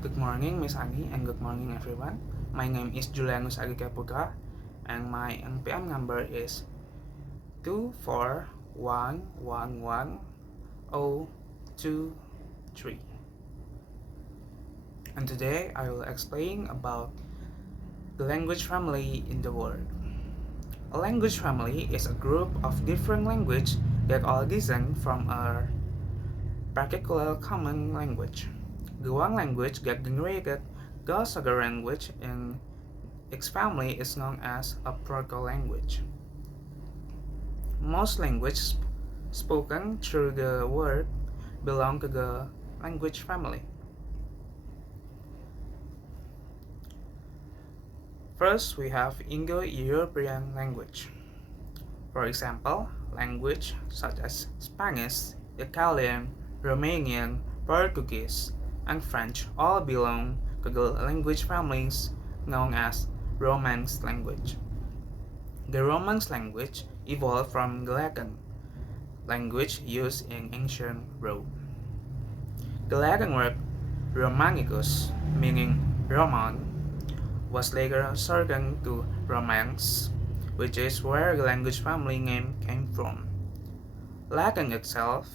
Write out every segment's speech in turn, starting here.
Good morning, Miss Agi, and good morning, everyone. My name is Julianus Agika Putra, and my NPM number is 241111023. And today I will explain about the language family in the world. A language family is a group of different languages that all descend from a particular common language. The one language that generated those other language in its family is known as a proto-language. Most languages spoken through the world belong to the language family. First, we have Indo-European language. For example, language such as Spanish, Italian, Romanian, Portuguese, and French all belong to the language families known as Romance language. The Romance language evolved from the Latin language used in ancient Rome. The Latin word Romanicus, meaning Roman, was later shortened to Romance, which is where the language family name came from. Latin itself,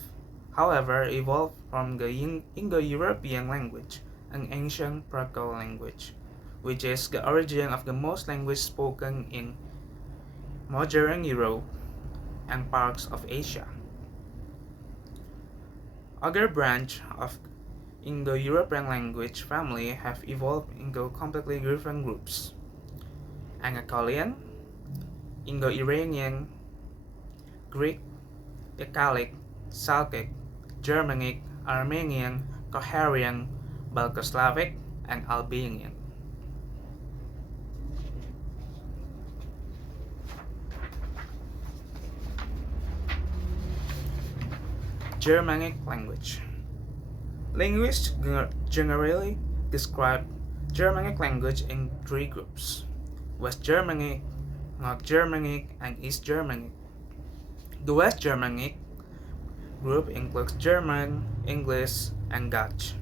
however, evolved from the Indo-European language, an ancient proto-language, which is the origin of the most language spoken in modern Europe and parts of Asia. Other branches of Indo-European language family have evolved into completely different groups: Anatolian, Indo-Iranian, Greek, Italic, Celtic, Germanic, Armenian, Korean, Balko-Slavic, and Albanian. Germanic language. Linguists generally describe Germanic language in three groups: West Germanic, North Germanic, and East Germanic. The West Germanic group includes German, English, and Dutch.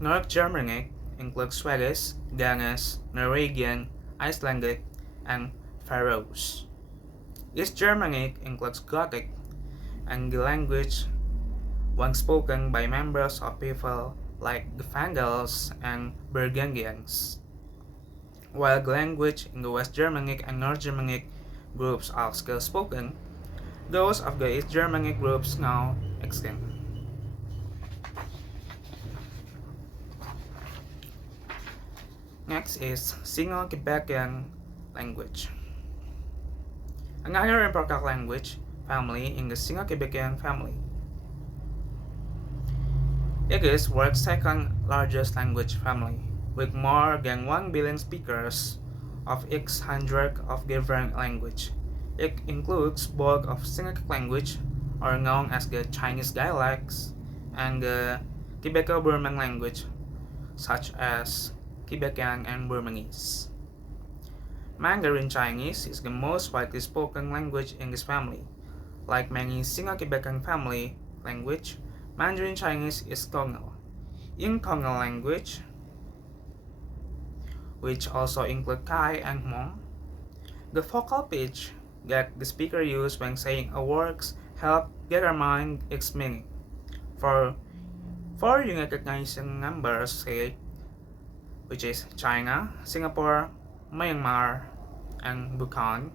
North Germanic includes Swedish, Danish, Norwegian, Icelandic, and Faroese. East Germanic includes Gothic, and the language once spoken by members of people like the Vandals and Burgundians. While the language in the West Germanic and North Germanic groups are still spoken, those of the East Germanic groups now extinct. Next is Sino-Quebecian language. Another important language family in the Sino-Quebecian family. It is the world's second largest language family, with more than 1 billion speakers of each hundred of different language. It includes both of Singhalese language, or known as the Chinese dialects, and the Tibeto-Burman language, such as Tibetan and Burmese. Mandarin Chinese is the most widely spoken language in this family. Like many Sino-Quebecian family language, Mandarin Chinese is tonal. In tonal language, which also include Thai and Hmong, the vocal pitch that the speaker uses when saying a word help determine its meaning. For United Nations members, say, which is China, Singapore, Myanmar, and Bhutan,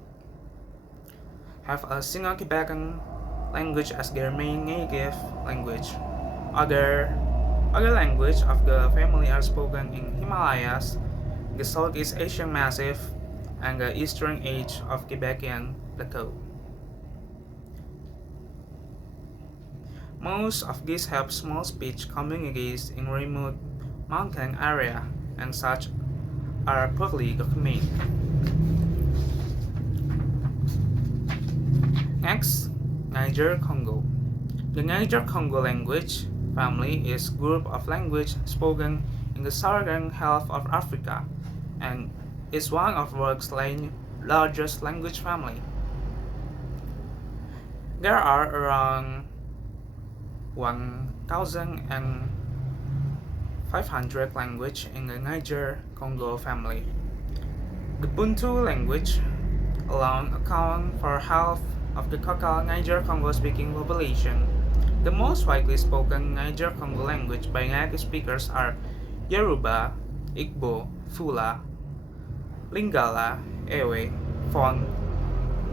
have a Sino-Quebecian language as their main native language. Other languages of the family are spoken in Himalayas, the Southeast Asian Massif, and the eastern edge of Quebecian Plateau. Most of these have small speech communities in remote mountain area, and such are poorly documented. Next, Niger-Congo. The Niger-Congo language family is a group of languages spoken in the southern half of Africa and is one of the world's largest language family. There are around 1,000 500 language in the Niger-Congo family. The Bantu language alone account for half of the total Niger-Congo speaking population. The most widely spoken Niger-Congo language by native speakers are Yoruba, Igbo, Fula, Lingala, Ewe, Fon,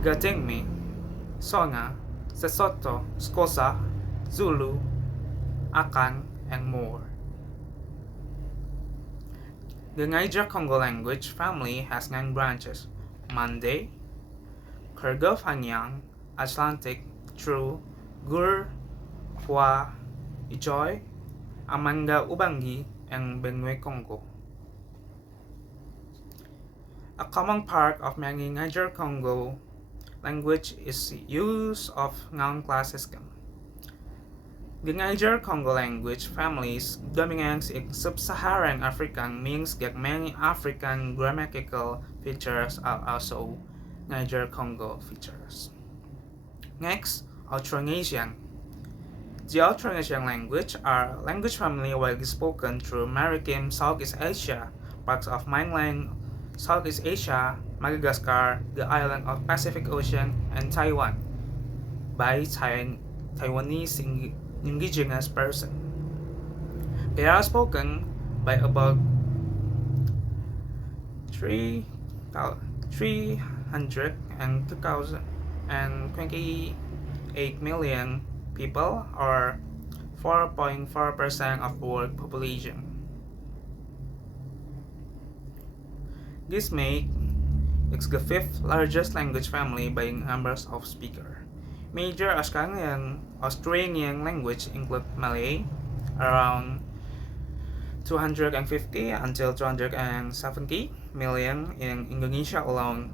Gadengme, Sona, Sesotho, Xhosa, Zulu, Akan, and more. The Niger-Congo language family has 9 branches: Mande, Kyrgyz-Fanyang, Atlantic, Tru, Gur, Hua, Ijoy, Amanga Ubangi, and Benue Congo. A common part of many Niger-Congo language is use of noun class system. The Niger-Congo language family's dominance in sub-Saharan African means that many African grammatical features are also Niger-Congo features. Next, Austronesian. The Austronesian language are language family widely spoken through maritime Southeast Asia, parts of mainland Southeast Asia, Madagascar, the island of Pacific Ocean, and Taiwan by Taiwanese indigenous person. They are spoken by about 328 million people, or 4.4% of world population. This makes it the 5th largest language family by numbers of speakers. Major Australian languages include Malay, around 250 until 270 million in Indonesia alone,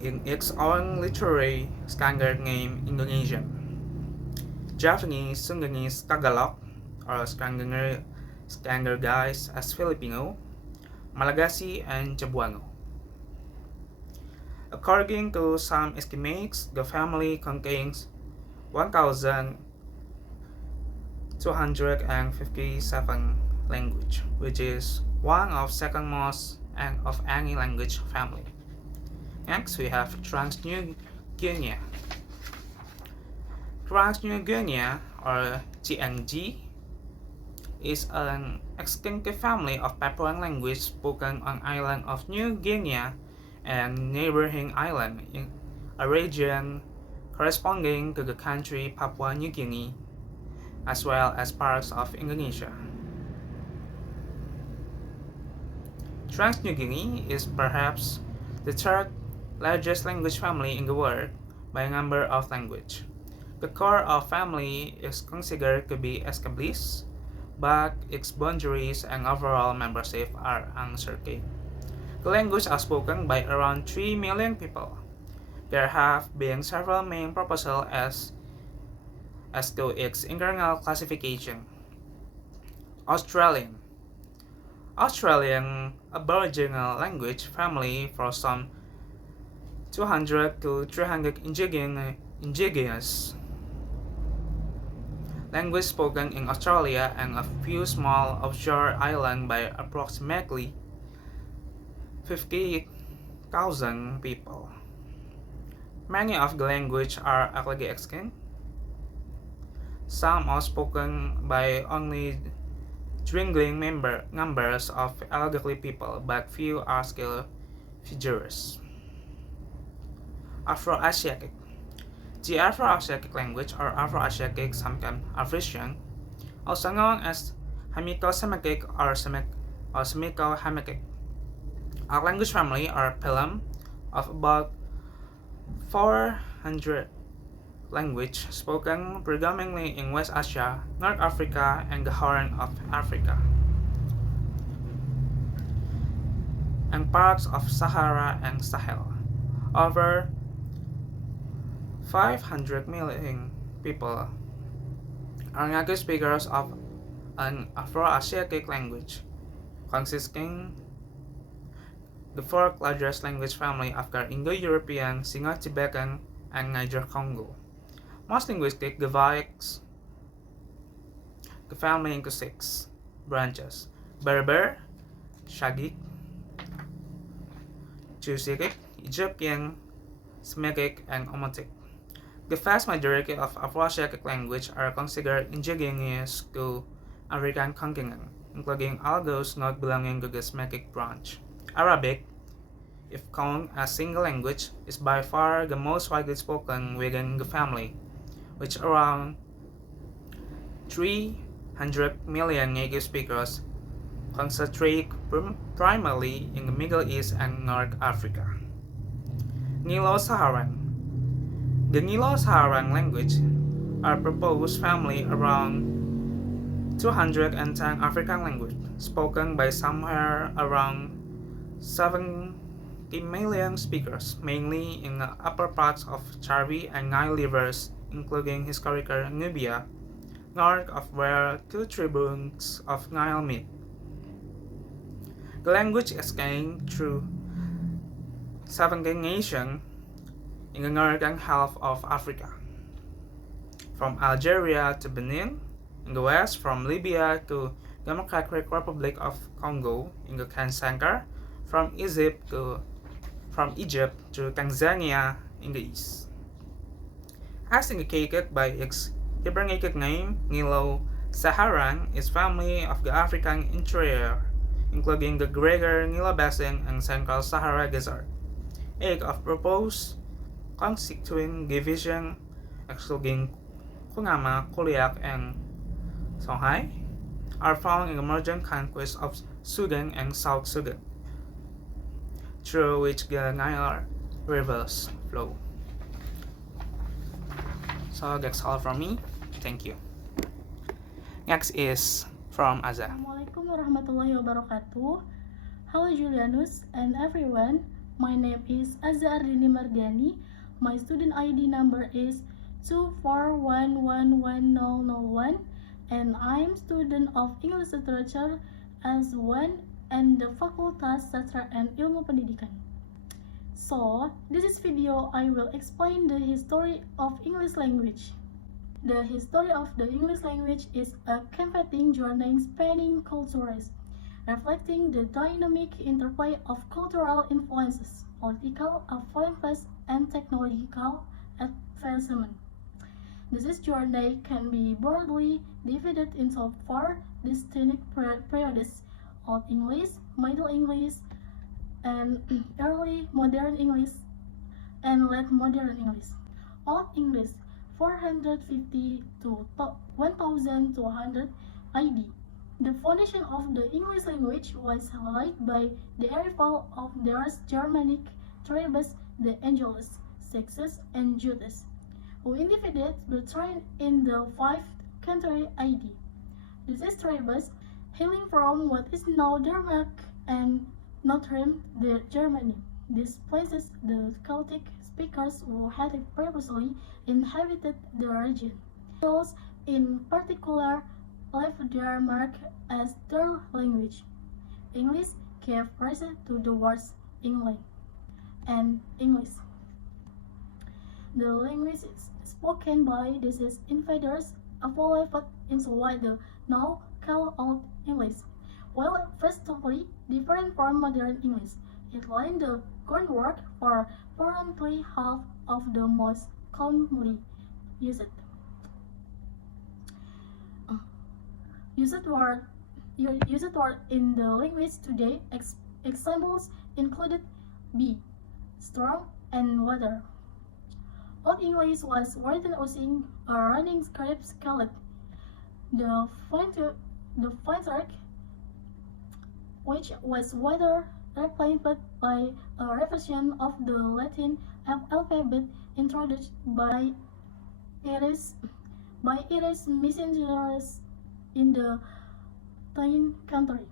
in its own literary standard name Indonesian. Javanese, Sundanese, Tagalog, or standardized as Filipino, Malagasy, and Cebuano. According to some estimates, the family contains 1,257 languages, which is one of second most of any language family. Next, we have Trans-New Guinea. Trans-New Guinea, or TNG, is an extinctive family of Papuan language spoken on island of New Guinea and neighboring island, in a region corresponding to the country Papua New Guinea, as well as parts of Indonesia. Trans-New Guinea is perhaps the 3rd largest language family in the world by number of language. The core of family is considered to be established, but its boundaries and overall membership are uncertain. The language are spoken by around 3 million people. There have been several main proposals as to its internal classification. Australian Aboriginal language family for some 200 to 300 indigenous language spoken in Australia and a few small offshore islands by approximately 50,000 people. Many of the languages are actually extinct. Some are spoken by only dwindling numbers of elderly people, but few are still figures. Afro-Asiatic. The Afro-Asiatic language, or Afro-Asiatic, sometimes African, also known as Hamito-Semitic or Semito-Hamitic. Our language family are Pelham of about 400 language spoken predominantly in West Asia, North Africa, and the Horn of Africa, and parts of Sahara and Sahel. Over 500 million people are native speakers of an Afro-Asiatic language, consisting the 4th largest language family after Indo-European, Sino-Tibetan, and Niger-Congo. Most linguistics divide the family into 6: branches: Berber, Shagik, Chusikic, Egyptian, Semitic, and Omotic. The vast majority of Afroasiatic languages are considered indigenous to African continent, including all those not belonging to the Semitic branch. Arabic, if counted as single language, is by far the most widely spoken within the family, with around 300 million native speakers concentrated primarily in the Middle East and North Africa. Nilo-Saharan. The Nilo-Saharan language are proposed family around 210 African languages spoken by somewhere around 70 million speakers, mainly in the upper parts of Chari and Nile rivers, including historical Nubia, north of where two tributaries of Nile meet. The language is gained through 17 nations in the northern half of Africa, from Algeria to Benin, in the west from Libya to Democratic Republic of Congo in the center, from Egypt to Tanzania in the east. As indicated by its Hibernic name, Nilo-Saharan is family of the African interior, including the Greater Nilo Basin and Central Sahara Desert. Eight of proposed constituent division, excluding Kunama, Kuliak, and Songhai, are found in the emergent conquest of Sudan and South Sudan, through which the Nile rivers flow. So that's all from me. Thank you. Next is from Azza. Assalamualaikum warahmatullahi wabarakatuh. Hello Julianus and everyone. My name is Azza Ardini Mardiani. My student ID number is 2411101 and I am student of English Literature S1 and the Fakultas Sastra and Ilmu Pendidikan. So, this video I will explain the history of English language. The history of the English language is a captivating journey spanning cultures, reflecting the dynamic interplay of cultural influences, political influences, and technological advancement. This journey can be broadly divided into four distinct periods: Old English, Middle English, and Early Modern English, and Late Modern English. Old English 450 to 1200 AD. The foundation of the English language was laid by the arrival of the Germanic tribes, the Angles, Saxons, and Jutes, who invaded Britain in the 5th century AD. These tribes, hailing from what is now Denmark and northern Germany, displaced the Celtic speakers who had previously inhabited the region. Those in particular left their mark as their language. English gave rise to the words England and English. The language spoken by these invaders evolved into what they now call Old English. While vastly different from modern English, it laid the groundwork for apparently half of the most commonly used word in the language today. Examples included be, strong, and water. Old English was written using a running script called the Phonetic, which was later replaced by a revision of the Latin alphabet introduced by its messengers in the 10th century.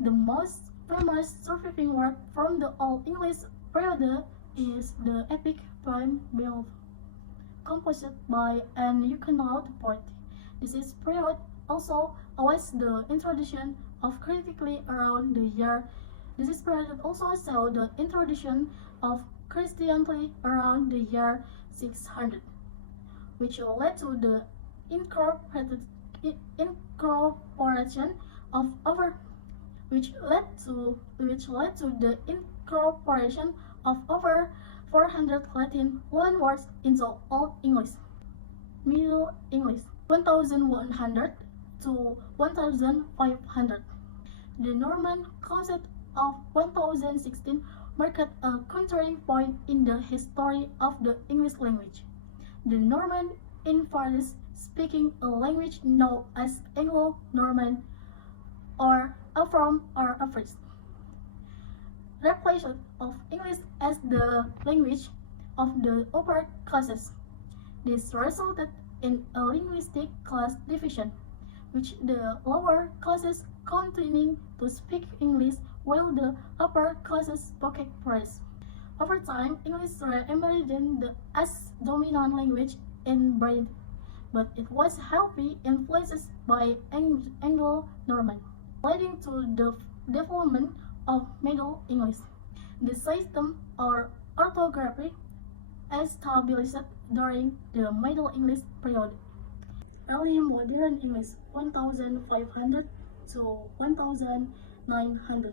The most famous surviving work from the Old English period is the epic poem Beowulf, composed by an Huguenot poet. This period also allows the introduction of critically around the year. This period also saw the introduction of Christianity around the year 600, which led to the incorporation of over which led to the incorporation of over 400 Latin loanwords into Old English, Middle English, 1100 to 1500. The Norman Concept of 1016 marked a turning point in the history of the English language. The Norman invaders speaking a language known as Anglo-Norman or from or average replacement of English as the language of the upper classes. This resulted in a linguistic class division, which the lower classes continuing to speak English while the upper classes spoke French. Over time, English re-emerged as dominant language in Britain, but it was heavily influenced by Anglo-Norman, leading to the development of Middle English. The system or orthography established during the Middle English period. Early Modern English 1500 to 1900.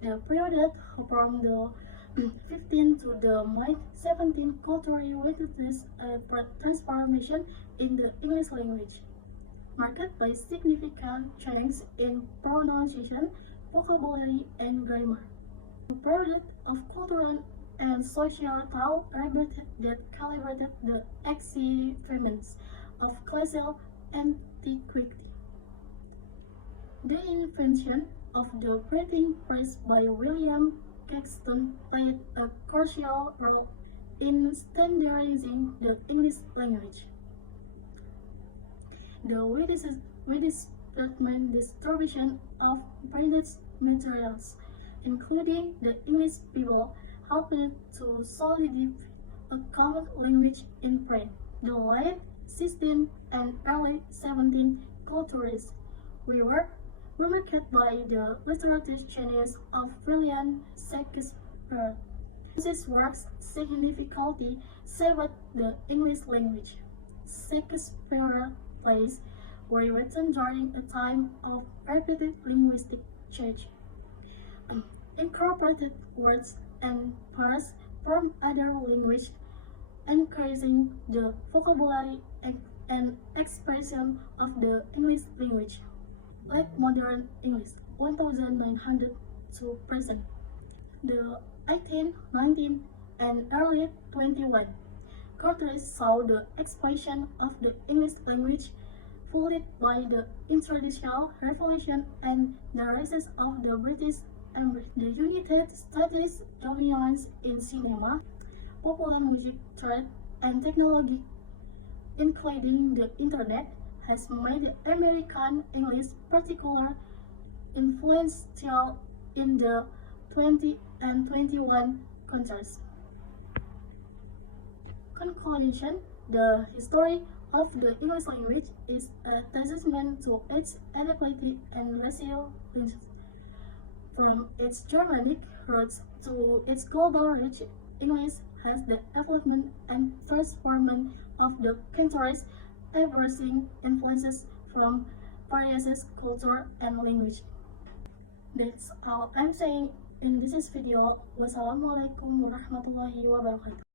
The period from the 15th to the mid-17th culturally witnessed a transformation in the English language, marked by significant changes in pronunciation, vocabulary, and grammar. A period of cultural and societal rebirth that calibrated the achievements of classical antiquity. The invention of the printing press by William Caxton played a crucial role in standardizing the English language. The widespread distribution of printed materials, including the English Bible, helped to solidify a common language in print. The late 16th and early 17th cultures were marked by the literary genius of William Shakespeare. His works significantly shaped the English language. Shakespeare's plays were written during a time of rapid linguistic change, incorporated words and parts from other languages, encouraging the vocabulary and expression of the English language. Late Modern English 1900 to present. The 18th, 19th, and early 21st centuries saw the expansion of the English language, followed by the Industrial Revolution and the rise of the British Empire. The United States dominance in cinema, popular music, trade, and technology, including the Internet, has made American English particularly influential in the 20th and 21st centuries. Conclusion: the history of the English language is a testament to its adaptability and resilience. From its Germanic roots to its global reach, English has the development and transformation of the countries, embracing influences from various culture and language. That's all I'm saying in this video. Wassalamualaikum warahmatullahi wabarakatuh.